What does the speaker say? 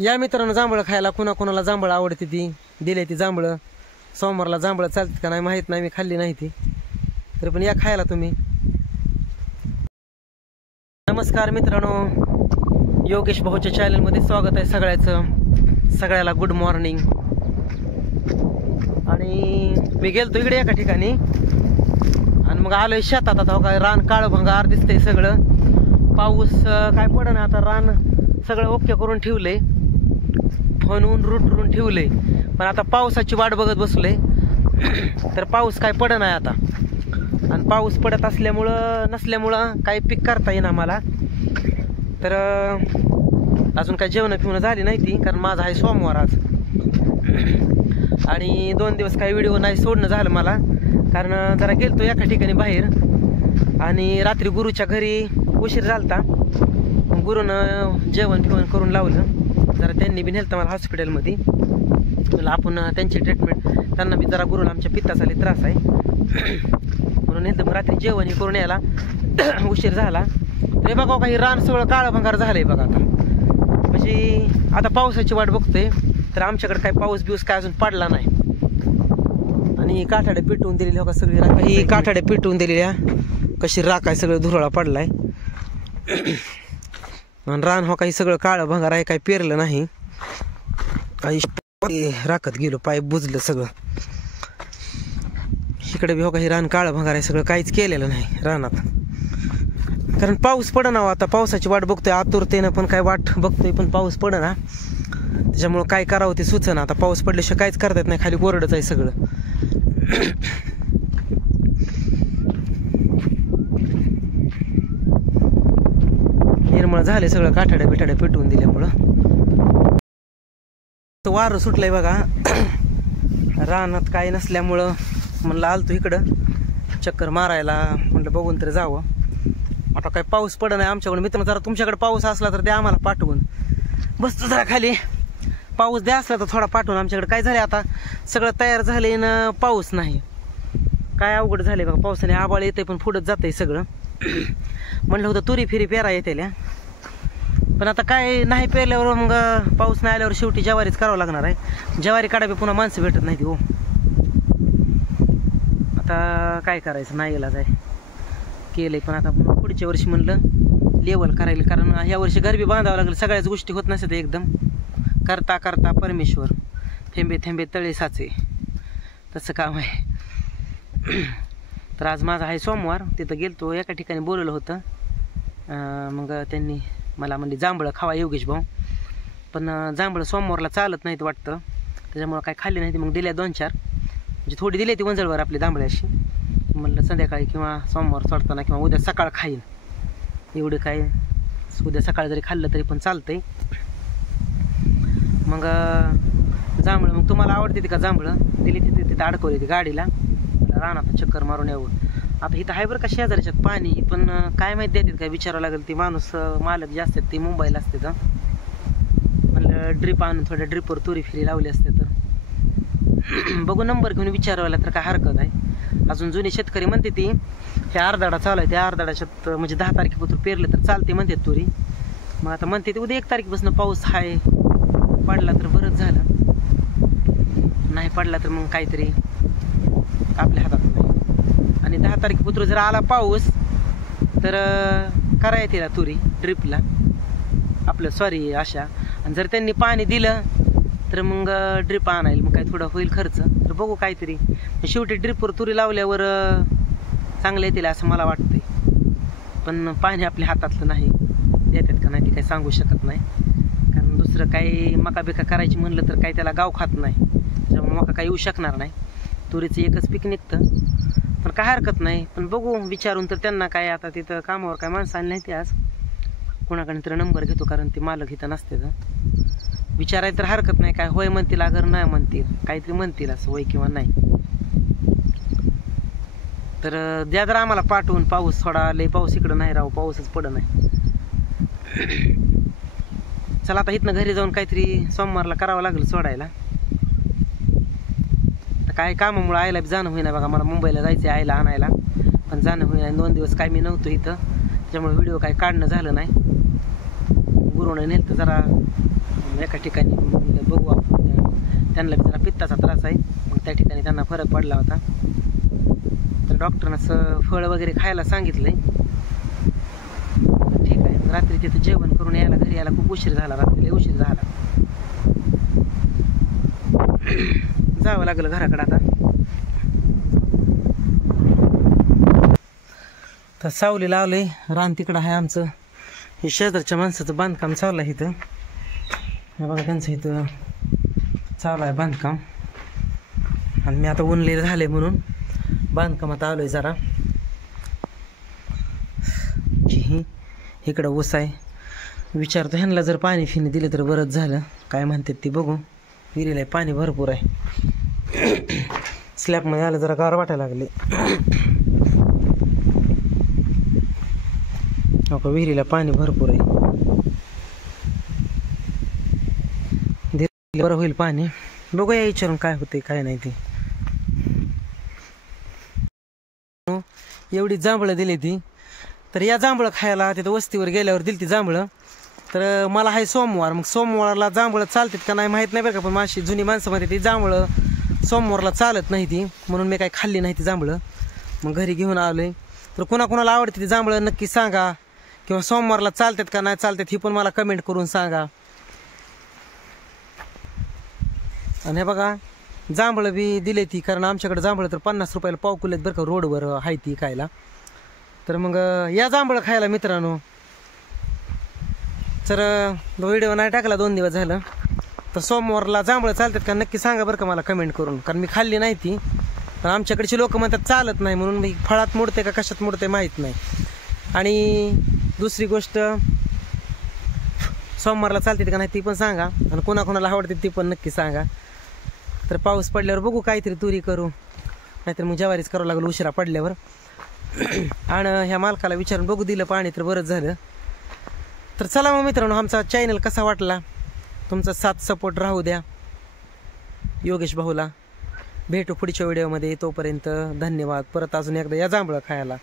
या मित्रांनो जांभळं खायला कोणाला जांभळं आवडते ती दिले ती जांभळं सोमवारला जांभळं चालतात का नाही माहीत नाही, मी खाल्ली नाही ती, तर पण या खायला तुम्ही. नमस्कार मित्रांनो, योगेश भाऊच्या चॅनलमध्ये स्वागत आहे सगळ्याचं. सगळ्याला गुड मॉर्निंग. आणि मी गेलतो इकडे एका ठिकाणी आणि मग आलोय शेतात. आता काय रान काळं भंगार दिसतंय सगळं, पाऊस काय पडना. आता रान सगळं ओके करून ठेवलंय, फनून रुटरून ठेवलंय, पण आता पावसाची वाट बघत बसलोय. तर पाऊस काय पडना आता, आणि पाऊस पडत नसल्यामुळं काही पीक करता येईना मला. तर अजून काही जेवण पिवणं झाली नाही ती, कारण माझा आहे सोमवार आज. आणि 2 दिवस काही व्हिडिओ नाही सोडणं झालं मला, कारण जरा गेलतो एका ठिकाणी बाहेर आणि रात्री गुरुच्या घरी उशीर झालता. मग गुरुनं जेवण पिवण करून लावलं. जरा त्यांनी बी नेलं मला हॉस्पिटलमध्ये. मला आपण त्यांची ट्रीटमेंट, त्यांना बी जरा गुरुला आमच्या पित्ताचा लई त्रास आहे म्हणून नेलं. मग रात्री जेवण करून यायला उशीर झाला. तर बघा काही रान सगळं काळं भंगार झालंय बघा. आता म्हणजे आता पावसाची वाट बघतोय. तर आमच्याकडे काही पाऊस बिऊस काय अजून पडला नाही. आणि काठाड्या पेटवून दिलेल्या हो का सगळी राख, ही काठाड्या पेटवून दिलेल्या कशी राख आहे, सगळं धुरळा पडलाय. आणि रान हो काही सगळं काळं भंगार आहे, काही पेरलं नाही, काही राखत गेलो, पाईप बुजलं सगळं. इकडे बी हो काही रान काळं भंगार आहे, सगळं काहीच केलेलं नाही रानात, कारण पाऊस पडना. आता पावसाची वाट बघतोय आतुरतेनं, पण काय वाट बघतोय पण पाऊस पडना. त्याच्यामुळं काय करावं ते सुचना. आता पाऊस पडल्याशिवाय काहीच करता येत नाही, खाली कोरडच आहे सगळं. निर्मळ झाले सगळं काठाड्या बिठाड्या पेटवून दिल्यामुळं. वारं सुटलंय बघा. रानात काही नसल्यामुळं म्हणलं आलतो इकडं चक्कर मारायला, म्हणलं बघून तरी जावं. आता काय पाऊस पड नाही आमच्याकडे. मित्रांनो, जरा तुमच्याकडे पाऊस असला तर द्या आम्हाला पाठवून. बसतो जरा खाली, पाऊस द्या असला तर थोडा पाठवून. आमच्याकडे काय झाले आता सगळं तयार झाले ना पाऊस नाही. काय अवघड झाले बघा पावसाने. आबाळ येते पण पुढत जाते सगळं. म्हणलं होतं तुरी फिरी पेरा येतेल्या, पण आता काय नाही पेरल्यावर मग पाऊस नाही आल्यावर शेवटी ज्वारीच करावं लागणार आहे. ज्वारी काढावी पुन्हा माणसं भेटत नाही ती हो. आता काय करायचं, नाही गेला जाय केलंय, पण आता पुढच्या वर्षी म्हणलं लेवल करायला, कारण ह्या वर्षी गरबी बांधावं लागलं. सगळ्याच गोष्टी होत नसतात एकदम. करता करता परमेश्वर, थेंबे थेंबे तळे साचे, तसं काम आहे. तर आज माझा आहे सोमवार. तिथं गेलतो एका ठिकाणी बोलवलं होतं. मग त्यांनी मला म्हणले जांभळं खावा योगेश भाऊ, पण जांभळं सोमवारला चालत नाहीत वाटतं, त्याच्यामुळं काय खाल्ली नाही ती. मग दिल्या 2-4, म्हणजे थोडी दिली ती वंजळवर आपली जांभळ्याशी. म्हणलं संध्याकाळी किंवा सोमवार सोडताना किंवा उद्या सकाळ खाईन. एवढं काय उद्या सकाळ जरी खाल्लं तरी पण चालतंय. मग जांभळं, मग तुम्हाला आवडते ती का जांभळं? दिली तिथे अडकवली ती गाडीला, रानात चक्कर मारून यावं. आता इथं आहे बरं का शेजारच्यात पाणी, पण काय माहिती देतात काय विचारावं लागेल. ती माणूस मालक जे असतात ते मुंबईला असते. तर म्हणलं ड्रीप आणून थोड्या ड्रीपवर तुरी फिरी लावली असते, तर बघू नंबर घेऊन विचारायला तर काय हरकत आहे. अजून जुने शेतकरी म्हणते ती हे अर्धाडा चालू आहे, त्या अर्धाडाच्यात म्हणजे 10 तारखेपासून पेरलं तर चालते म्हणतात तुरी. मग आता म्हणते ते उद्या 1 तारखेपासून पाऊस आहे, पडला तर बरंच झालं, नाही पडला तर मग काहीतरी आपल्या हातात नाही. आणि 10 तारखेपासून जर आला पाऊस तर करायला तिला तुरी ड्रिपला आपलं सॉरी अशा. आणि जर त्यांनी पाणी दिलं तर मग ड्रिप आणायला मग काय थोडं होईल खर्च. तर बघू काहीतरी. शेवटी ड्रिपवर तुरी लावल्यावर चांगलं येतील असं मला वाटतंय, पण पाणी आपल्या हातातलं नाही, देतात का नाही ते काही सांगू शकत नाही. कारण दुसरं काही मका बिका करायची म्हणलं तर काही त्याला गाव खात नाही, त्याच्यामुळे मका काही येऊ शकणार नाही. तुरीचं एकच पीक निघतं, पण काय हरकत नाही. पण बघू विचारून तर त्यांना. काय आता तिथं कामावर काय माणसं आली नाही ते आज, कोणाकडे तर नंबर घेतो, कारण ते मालक इथं नसते. तर विचारायला तर हरकत नाही. काय होय म्हणतील, अगर नाही म्हणतील, काहीतरी म्हणतील असं होय किंवा नाही. तर द्या जर आम्हाला पाठवून. पाऊस थोडा लय पाऊस इकडं नाही राहू, पाऊसच पडत नाही. चला आता इथनं घरी जाऊन काहीतरी सोमवारला करावं लागेल सोडायला. काय कामामुळे आईला बी जाणं होईना बघा. मला मुंबईला जायचं आईला आणायला, पण जाणं होईना. 2 दिवस काय मी नव्हतो इथं, त्याच्यामुळे व्हिडिओ काय काढणं झालं नाही. गुरुने नेलं तर जरा एका ठिकाणी बघू आपण, त्यांना जरा पित्ताचा त्रास आहे, मग त्या ठिकाणी त्यांना फरक पडला होता. तर डॉक्टरनं असं फळ वगैरे खायला सांगितलंय. ठीक आहे. रात्री तिथं जेवण करून यायला, घरी यायला खूप उशीर झाला, रात्रीला उशीर झाला. जावं लागलं घराकडे आता. तर सावली लावलंय, रान तिकडं आहे आमचं. हे शेजारच्या माणसाचं बांधकाम चालू आहे इथं. हे बघा त्यांचं इथं चालू आहे बांधकाम. आणि मी आता ऊनलेलं झाले म्हणून बांधकामात आलोय जरा. जी इकडं ऊस आहे. विचारतो ह्यांना जर पाणी फिनी दिलं तर बरंच झालं. काय म्हणतात ते बघू. विहिरीला पाणी भरपूर आहे. स्लॅबमध्ये आलं जरा गार वाटायला लागले. हो, विहिरीला पाणी भरपूर आहे. बरं होईल पाणी. बघूया विचारून काय होते काय नाही ते. एवढी जांभळं दिली ती. तर या जांभळं खायला तिथं वस्तीवर गेल्यावर दिली ती जांभळं. तर मला आहे सोमवार, मग सोमवारला जांभळं चालतात का नाही माहीत नाही बरं का. पण माझी जुनी माणसं मध्ये ती जांभळं सोमवारला चालत नाही ती, म्हणून मी काही खाल्ली नाही ती जांभळं. मग घरी घेऊन आलोय. तर कोणाकोणाला आवडते ती जांभळं नक्की सांगा, किंवा सोमवारला चालतात का नाही चालतात ही पण मला कमेंट करून सांगा. आणि हे बघा जांभळं बी दिले ती, कारण आमच्याकडे जांभळं तर 50 रुपयाला पाव किलो आहेत बरं का, रोडवर आहे ती खायला. तर मग या जांभळं खायला मित्रांनो. तर व्हिडिओ नाही टाकला 2 दिवस झालं. तर सोमवारला जांभळं चालतात का नक्की सांगा बरं का मला कमेंट करून, कारण मी खाल्ली नाही ती. पण आमच्याकडचे लोक म्हणतात चालत नाही, म्हणून मी फळात मोडते का कशात मोडते माहीत नाही. आणि दुसरी गोष्ट, सोमवारला चालते का नाही ती पण सांगा, आणि कोणाकोणाला आवडते ती पण नक्की सांगा. तर पाऊस पडल्यावर बघू काहीतरी तुरी करू, नाहीतर मग ज्वारीच करावं लागलं उशिरा पडल्यावर. आणि ह्या मालकाला विचारून बघू, दिलं पाणी तर बरंच झालं. तर चला मग मित्रांनो, आमचा चॅनल कसा वाटला, तुमचा साथ सपोर्ट राहू द्या योगेश भाऊला. भेटू पुढच्या व्हिडिओमध्ये. तोपर्यंत धन्यवाद. परत अजून एकदा या जांभळं खायला.